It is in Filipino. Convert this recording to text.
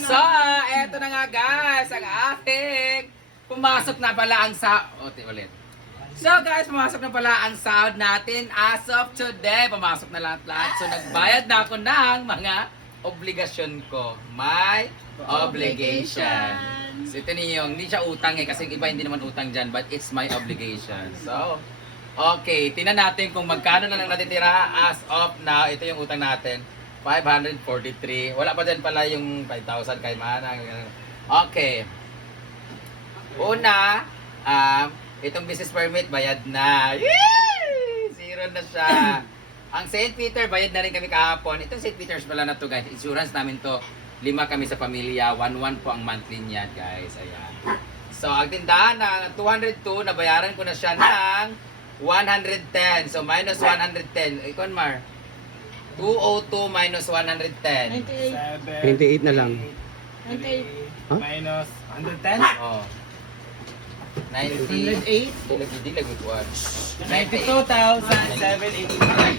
So, eto na nga guys, ang ating pumasok na pala ang ulit. So guys, pumasok na pala ang sahod natin as of today. Pumasok na lahat-lahat. So nagbayad na ako ng mga obligasyon ko. My obligation. So ito niyo, hindi siya utang kasi iba hindi naman utang dyan, but it's my obligation. So, okay, tingnan natin kung magkano na lang natitira as of now. Ito yung utang natin. 543. Wala pa din pala yung 5,000 kay Manang. Okay. Una, itong business permit, bayad na. Yay! Zero na siya. Ang St. Peter, bayad na rin kami kahapon. Itong St. Peter's pala na to guys. Insurance namin to. 5 kami sa pamilya. 1,1 po ang monthly niya guys. Ayan. So, ang tindahan na 202, nabayaran ko na siya ng 110. So, minus 110. Ikon, Mar? 202 minus 110. 98 na lang. 98. Huh? Minus 110? Oh. 90. 108? Hindi lagot 1. 92,789.